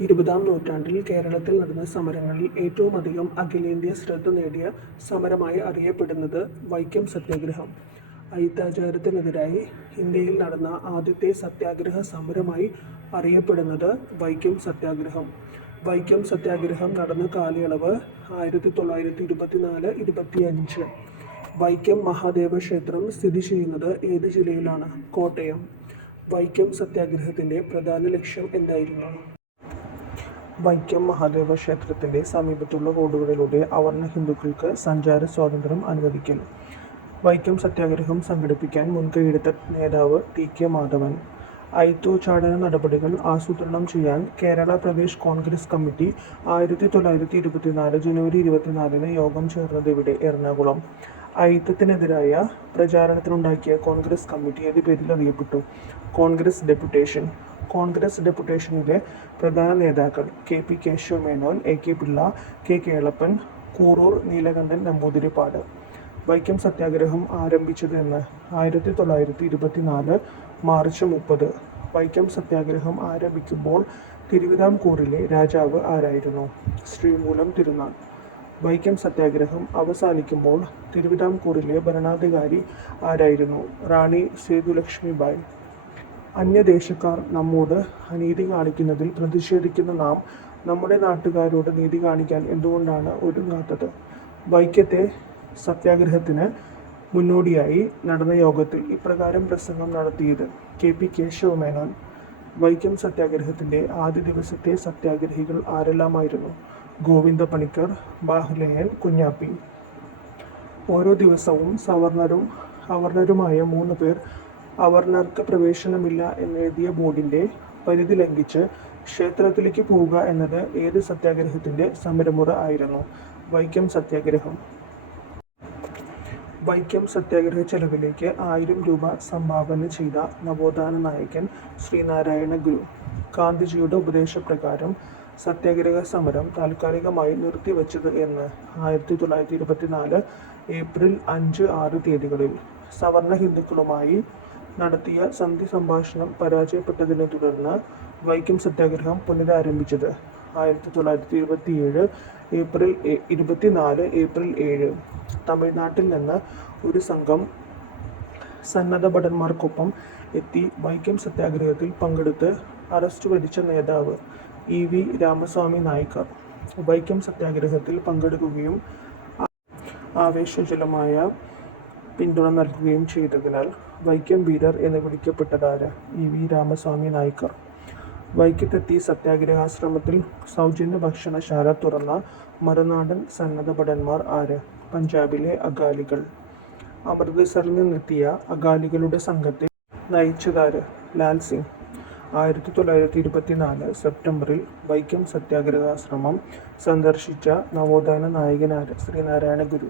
ഇരുപതാം നൂറ്റാണ്ടിൽ കേരളത്തിൽ നടന്ന സമരങ്ങളിൽ ഏറ്റവുമധികം അഖിലേന്ത്യാ ശ്രദ്ധ നേടിയ സമരമായി അറിയപ്പെടുന്നത് വൈക്കം സത്യാഗ്രഹം. അയിത്താചാരത്തിനെതിരായി ഇന്ത്യയിൽ നടന്ന ആദ്യത്തെ സത്യാഗ്രഹ സമരമായി അറിയപ്പെടുന്നത് വൈക്കം സത്യാഗ്രഹം. വൈക്കം സത്യാഗ്രഹം നടന്ന കാലയളവ് ആയിരത്തി തൊള്ളായിരത്തി ഇരുപത്തിനാല് ഇരുപത്തിയഞ്ച്. വൈക്കം മഹാദേവ ക്ഷേത്രം സ്ഥിതി ചെയ്യുന്നത് ഏത് ജില്ലയിലാണ്? കോട്ടയം. വൈക്കം സത്യാഗ്രഹത്തിന്റെ പ്രധാന ലക്ഷ്യം എന്തായിരുന്നു? വൈക്കം മഹാദേവ ക്ഷേത്രത്തിന്റെ സമീപത്തുള്ള റോഡുകളിലൂടെ അവർണ ഹിന്ദുക്കൾക്ക് സഞ്ചാര സ്വാതന്ത്ര്യം അനുവദിക്കൽ വൈക്കം സത്യാഗ്രഹം സംഘടിപ്പിക്കാൻ മുൻകൈയെടുത്ത നേതാവ് ടി. കെ. മാധവൻ. അയിത്തോച്ചാടന നടപടികൾ ആസൂത്രണം ചെയ്യാൻ കേരള പ്രദേശ് കോൺഗ്രസ് കമ്മിറ്റി ആയിരത്തി തൊള്ളായിരത്തി ഇരുപത്തിനാല് ജനുവരി ഇരുപത്തിനാലിന് യോഗം ചേർന്നത് ഇവിടെ എറണാകുളം. അയിത്തത്തിനെതിരായ പ്രചാരണത്തിനുണ്ടാക്കിയ കോൺഗ്രസ് കമ്മിറ്റി ഏത് പേരിൽ അറിയപ്പെട്ടു? കോൺഗ്രസ് ഡെപ്യൂട്ടേഷൻ. കോൺഗ്രസ് ഡെപ്യൂട്ടേഷനിലെ പ്രധാന നേതാക്കൾ K P Kesava Menon A K Pillai K Kelappan Kurur Neelakantan Namboodiripad. Vaikom Satyagraha ആരംഭിച്ചത് എന്ന് ആയിരത്തി തൊള്ളായിരത്തി ഇരുപത്തിനാല് മാർച്ച് മുപ്പത്. വൈക്കം സത്യാഗ്രഹം ആരംഭിക്കുമ്പോൾ തിരുവിതാംകൂറിലെ രാജാവ് ആരായിരുന്നു? ശ്രീമൂലം തിരുനാൾ. വൈക്കം സത്യാഗ്രഹം അവസാനിക്കുമ്പോൾ തിരുവിതാംകൂറിലെ ഭരണാധികാരി ആരായിരുന്നു? റാണി സേതുലക്ഷ്മി സേതുലക്ഷ്മിബായി. അന്യദേശക്കാർ നമ്മോട് അനീതി കാണിക്കുന്നതിൽ പ്രതിഷേധിക്കുന്ന നാം നമ്മുടെ നാട്ടുകാരോട് നീതി കാണിക്കാൻ എന്തുകൊണ്ടാണ് ഒരുങ്ങാത്തത്? വൈക്കത്തെ സത്യാഗ്രഹത്തിന് മുന്നോടിയായി നടന്ന യോഗത്തിൽ ഇപ്രകാരം പ്രസംഗം നടത്തിയത് കെ പി കേശവ മേനോൻ വൈക്കം സത്യാഗ്രഹത്തിന്റെ ആദ്യ ദിവസത്തെ സത്യാഗ്രഹികൾ ആരെല്ലാമായിരുന്നു? ഗോവിന്ദ പണിക്കർ ബാഹുലയൻ കുഞ്ഞാപ്പി. ഓരോ ദിവസവും സവർണരും അവർണരുമായ മൂന്ന് പേർ അവർണർക്ക് പ്രവേശനമില്ല എന്നെഴുതിയ ബോർഡിന്റെ പരിധി ലംഘിച്ച് ക്ഷേത്രത്തിലേക്ക് പോവുക എന്നത് ഏത് സത്യാഗ്രഹത്തിന്റെ സമരമുറ ആയിരുന്നു? വൈക്കം സത്യാഗ്രഹം. വൈക്കം സത്യാഗ്രഹ ചെലവിലേക്ക് ആയിരം രൂപ സംഭാവന ചെയ്ത നവോത്ഥാന നായകൻ ശ്രീനാരായണ ഗുരു. ഗാന്ധിജിയുടെ ഉപദേശപ്രകാരം സത്യാഗ്രഹ സമരം താൽക്കാലികമായി നിർത്തിവച്ചത് എന്ന് ആയിരത്തി തൊള്ളായിരത്തി ഇരുപത്തിനാല് ഏപ്രിൽ അഞ്ച് ആറ് തീയതികളിൽ. സവർണ ഹിന്ദുക്കളുമായി നടത്തിയ സന്ധി സംഭാഷണം പരാജയപ്പെട്ടതിനെ തുടർന്ന് വൈക്കം സത്യാഗ്രഹം പുനരാരംഭിച്ചത്. ആയിരത്തി തൊള്ളായിരത്തി ഇരുപത്തിയേഴ് ഏപ്രിൽ ഇരുപത്തിനാല് ഏപ്രിൽ ഏഴ്. തമിഴ്നാട്ടിൽ നിന്ന് ഒരു സംഘം സന്നദ്ധ ഭടന്മാർക്കൊപ്പം എത്തി വൈക്കം സത്യാഗ്രഹത്തിൽ പങ്കെടുത്ത് അറസ്റ്റ് വരിച്ച നേതാവ് ഇ വി രാമസ്വാമി നായിക്കർ വൈക്കം സത്യാഗ്രഹത്തിൽ പങ്കെടുക്കുകയും ആവേശജലമായ പിന്തുണ ചെയ്തതിനാൽ വൈക്കം വീരർ എന്ന് വിളിക്കപ്പെട്ടതാര് ഇ വി രാമസ്വാമി നായ്ക്കർ. വൈക്കത്തെത്തി സത്യാഗ്രഹാശ്രമത്തിൽ സൗജന്യ ഭക്ഷണശാല തുറന്ന മറുനാടൻ സന്നദ്ധ ഭടന്മാർ ആര്? പഞ്ചാബിലെ അകാലികൾ. അമൃത്സറിൽ നിന്നെത്തിയ അകാലികളുടെ സംഘത്തെ നയിച്ചതാര്? ലാൽ സിംഗ്. ആയിരത്തി തൊള്ളായിരത്തി ഇരുപത്തിനാല് സെപ്റ്റംബറിൽ വൈക്കം സത്യാഗ്രഹാശ്രമം സന്ദർശിച്ച നവോത്ഥാന നായകനാര്? ശ്രീനാരായണ ഗുരു